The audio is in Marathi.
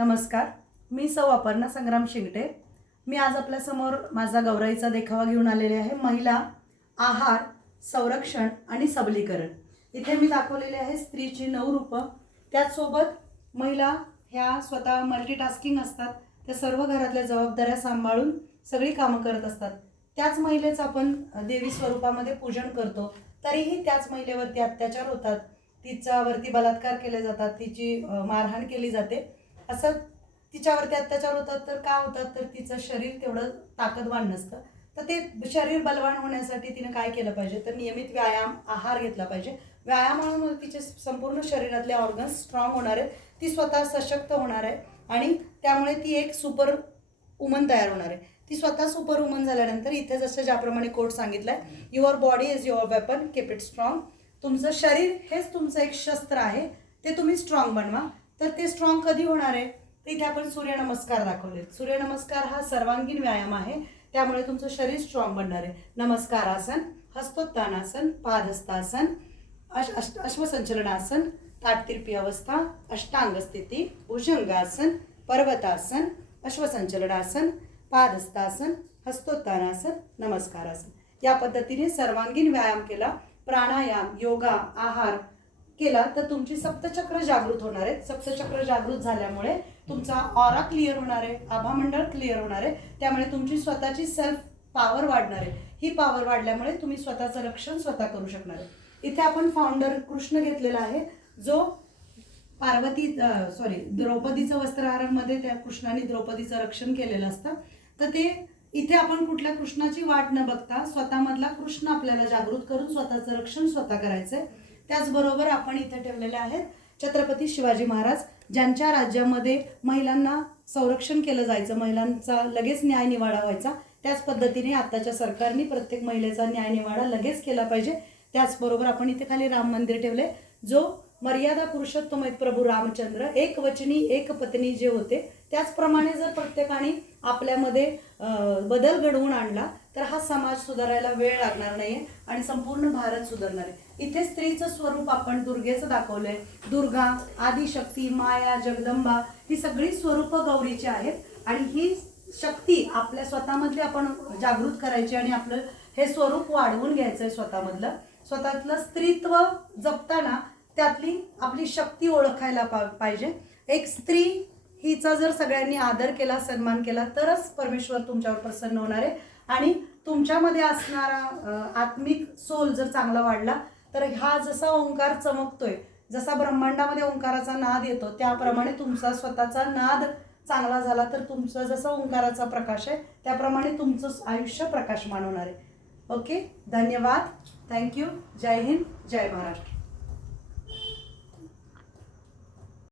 नमस्कार मी सौ अपर्णा संग्राम शिंगटे. मी आज आपल्यासमोर माझा गौराईचा देखावा घेऊन आलेले आहे महिला आहार संरक्षण आणि सबलीकरण. इथे मी दाखवलेले आहे स्त्रीची नऊ रूपं. त्याचसोबत महिला ह्या स्वतः मल्टीटास्किंग असतात. त्या सर्व घरातल्या जबाबदाऱ्या सांभाळून सगळी कामं करत असतात. त्याच महिलेचं आपण देवी स्वरूपामध्ये पूजन करतो. तरीही त्याच महिलेवरती अत्याचार होतात. तिच्यावरती बलात्कार केले जातात. तिची मारहाण केली जाते. असं तिच्यावरती अत्याचार होतात तर का होतात? तर तिचं शरीर तेवढं ताकदवान नसतं. तर ते शरीर बलवान होण्यासाठी तिने काय केलं पाहिजे? तर नियमित व्यायाम आहार घेतला पाहिजे. व्यायामामुळे तिचे संपूर्ण शरीरातले ऑर्गन्स स्ट्रॉंग होणार आहेत. ती स्वतः सशक्त होणार आहे आणि त्यामुळे ती एक सुपर वुमन तयार होणार आहे. ती स्वतः सुपर वुमन झाल्यानंतर इथे जसं ज्याप्रमाणे कोट सांगितलं आहे your body is your weapon keep it strong तुमचं शरीर हेच तुमचं एक शस्त्र आहे. ते तुम्ही स्ट्रॉंग बनवा. तर ते स्ट्रॉंग कधी होणार आहे? तर इथे आपण सूर्यनमस्कार दाखवलेत. सूर्यनमस्कार हा सर्वांगीण व्यायाम आहे. त्यामुळे तुमचं शरीर स्ट्रॉंग बनणार आहे. नमस्कार आसन हस्तोत्तानासन पादहस्तासन अश अष्ट अश्वसंचलनासन ताटतिरपी अवस्था अष्टांग स्थिती भुजंगासन पर्वतासन अश्वसंचलनासन पादहस्तासन हस्तोत्तानासन नमस्कारासन. या पद्धतीने सर्वांगीण व्यायाम केला. प्राणायाम योगा आहार केला तर तुमची सप्तचक्र जागृत होणार आहेत सप्तचक्र जागृत झाल्यामुळे तुमचा ऑरा क्लिअर होणार आहे. आभामंडळ क्लिअर होणार आहे. त्यामुळे तुमची स्वतःची सेल्फ पॉवर वाढणार आहे. ही पॉवर वाढल्यामुळे तुम्ही स्वतःचं रक्षण स्वतः करू शकणार आहे. इथे आपण फाउंडर कृष्ण घेतलेला आहे जो पार्वती सॉरी द्रौपदीचं वस्त्रहारांमध्ये त्या कृष्णाने द्रौपदीचं रक्षण केलेलं असतं. तर ते इथे आपण कुठल्या कृष्णाची वाट न बघता स्वतःमधला कृष्ण आपल्याला जागृत करून स्वतःचं रक्षण स्वतः करायचंय. त्याचबरोबर आपण इथे ठेवलेले आहेत छत्रपती शिवाजी महाराज ज्यांच्या राज्यामध्ये महिलांना संरक्षण केलं जायचं महिलांचा लगेच न्याय निवाडा व्हायचा. त्याच पद्धतीने आताच्या सरकारने प्रत्येक महिलेचा न्याय निवाडा लगेच केला पाहिजे. त्याचबरोबर आपण इथे खाली राम मंदिर ठेवले जो मर्यादा पुरुषोत्तम आहेत प्रभू रामचंद्र. एक वचनी एक पत्नी जे होते त्याचप्रमाणे जर प्रत्येकाने आपल्यामध्ये बदल घडवून आणला तर हा समाज सुधारायला वेळ लागणार नाहीये आणि संपूर्ण भारत सुधारणार आहे. इथे स्त्रीचं स्वरूप आपण दुर्गेचं दाखवलंय. दुर्गा आदिशक्ती माया जगदंबा ही सगळी स्वरूप गौरीची आहेत आणि ही शक्ती आपल्या स्वतःमधली आपण जागृत करायची आणि आपलं हे स्वरूप वाढवून घ्यायचंय स्वतःमधलं. स्वतःतलं स्त्रीत्व जपताना त्यातली आपली शक्ती ओळखायला पा पाहिजे. एक स्त्री हिचा जर सगळ्यांनी आदर केला सन्मान केला तरच परमेश्वर तुमच्यावर प्रसन्न होणार आहे. आणि तुमच्यामध्ये असणारा आत्मिक सोल जर चांगला वाढला तर हा जसा ओंकार चमकतोय जसा ब्रह्मांडामध्ये ओंकाराचा नाद येतो त्याप्रमाणे तुमचा स्वतःचा नाद चांगला झाला तर तुमचा जसा ओंकाराचा प्रकाश आहे त्याप्रमाणे तुमचं आयुष्य प्रकाशमान होणार आहे. ओके? धन्यवाद. थँक्यू जय हिंद. जय महाराष्ट्र.